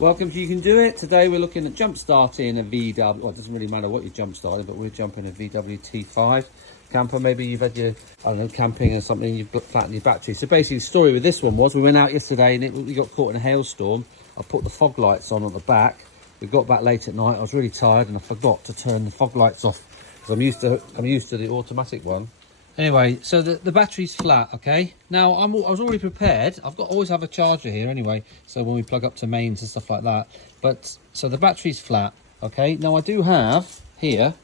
Welcome to You Can Do It. Today we're looking at jump starting a VW. Well, it doesn't really matter what you're jump starting, but we're jumping a VW T5 camper. Maybe you've had your, I don't know, camping or something, you've flattened your battery. So basically the story with this one was we went out yesterday and we got caught in a hailstorm. I put the fog lights on at the back. We got back late at night. I was really tired and I forgot to turn the fog lights off because I'm used to the automatic one. Anyway, so the battery's flat, okay? Now, I was already prepared. Always have a charger here anyway, so when we plug up to mains and stuff like that. But, so the battery's flat, okay? Now, I do have here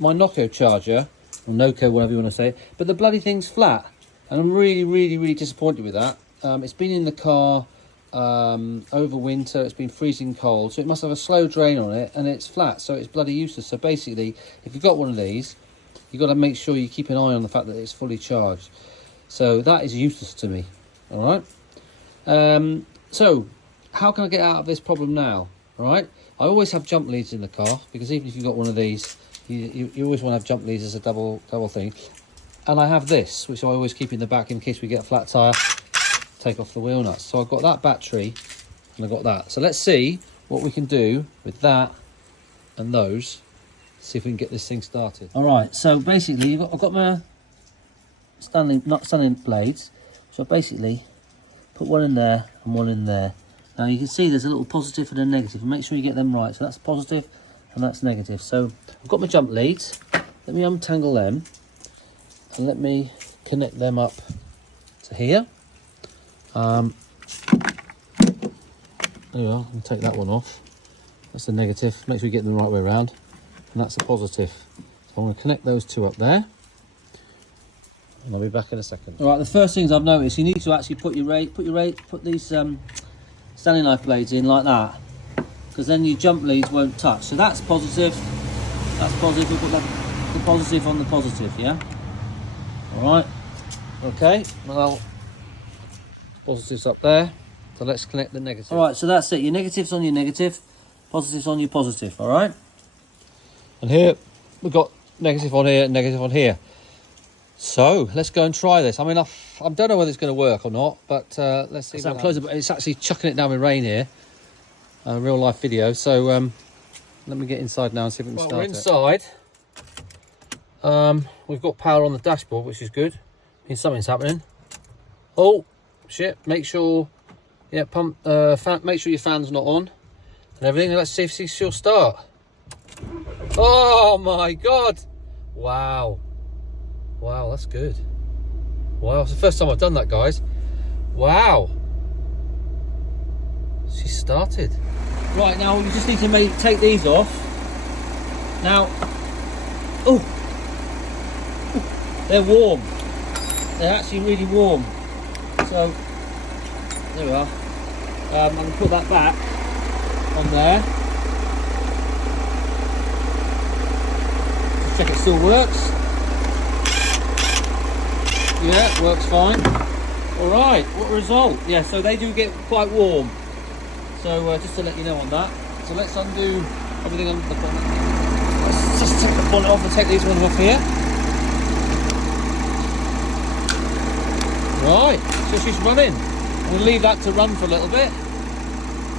my Noco charger, or Noco, whatever you want to say, but the bloody thing's flat. And I'm really disappointed with that. It's been in the car over winter. It's been freezing cold, so it must have a slow drain on it, and it's flat, so it's bloody useless. So basically, if you've got one of these, you've got to make sure you keep an eye on the fact that it's fully charged. So that is useless to me. All right. So how can I get out of this problem now? All right. I always have jump leads in the car because even if you've got one of these, you always want to have jump leads as a double thing. And I have this, which I always keep in the back in case we get a flat tire. Take off the wheel nuts. So I've got that battery and I've got that. So let's see what we can do with that and those. See if we can get this thing started. All right, so basically I've got my Stanley blades. So basically put one in there and one in there. Now you can see there's a little positive and a negative, and make sure you get them right. So that's positive and that's negative. So I've got my jump leads. Let me untangle them and let me connect them up to here. There you are. I'll take that one off. That's the negative. Make sure you get them the right way around. And that's a positive. So I'm going to connect those two up there, and I'll be back in a second. All right, the first things I've noticed, you need to actually put these Stanley knife blades in like that, because then your jump leads won't touch. So that's positive. That's positive. We put the positive on the positive, yeah. All right. Okay. Well, positives up there. So let's connect the negative. All right. So that's it. Your negatives on your negative, positives on your positive. All right. And here we've got negative on here and negative on here. So let's go and try this. I mean, I don't know whether it's going to work or not, but let's see. It's actually chucking it down with rain here. Real life video. So let me get inside now and see if we can start it. We're inside. We've got power on the dashboard, which is good. Means something's happening. Oh shit! Make sure, yeah, make sure your fan's not on and everything. Let's see if she'll start. Oh my god! Wow, that's good. Wow, it's the first time I've done that, guys. Wow, she started. Right, now we just need to take these off. Now, they're warm. They're actually really warm. So there we are. I can put that back on there. Check it still works. Yeah, it works fine. Alright, what a result. Yeah, so they do get quite warm. So just to let you know on that. So let's undo everything under the bonnet. Let's just take the bonnet off and take these ones off here. Right, so she's running. I'm going to leave that to run for a little bit.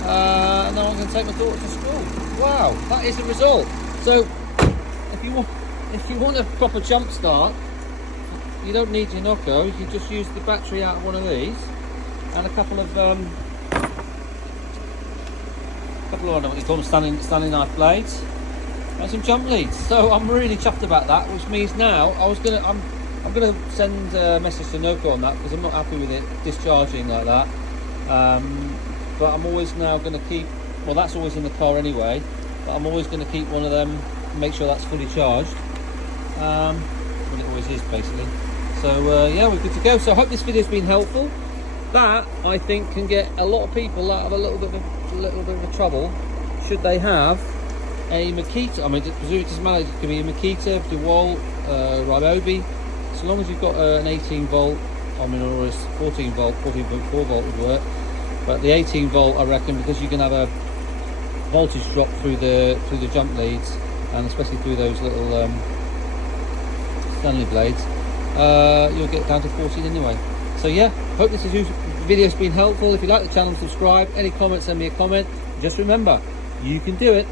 And then I'm going to take my daughter to school. Wow, that is the result. So if you want a proper jump start, you don't need your Noco. You can just use the battery out of one of these and a couple of I don't know what you call them, Stanley knife blades and some jump leads. So I'm really chuffed about that, which means now I'm gonna send a message to Noco on that because I'm not happy with it discharging like that. But I'm always now going to keep. Well, that's always in the car anyway. But I'm always going to keep one of them. Make sure that's fully charged. Well, it always is basically. So yeah, we're good to go. So I hope this video's been helpful. That I think can get a lot of people out of a little bit of a trouble should they have a Makita. I mean, presumably it doesn't matter. It could be a Makita, DeWalt, Ryobi. So long as you've got an 18 volt, I mean, or a 14 volt, 14.4 volt would work. But the 18 volt, I reckon, because you can have a voltage drop through the jump leads, and especially through those little Stanley blades, you'll get down to 14 anyway. So yeah, hope this is the video's been helpful. If you like the channel, subscribe. Any comments, send me a comment. Just remember, you can do it.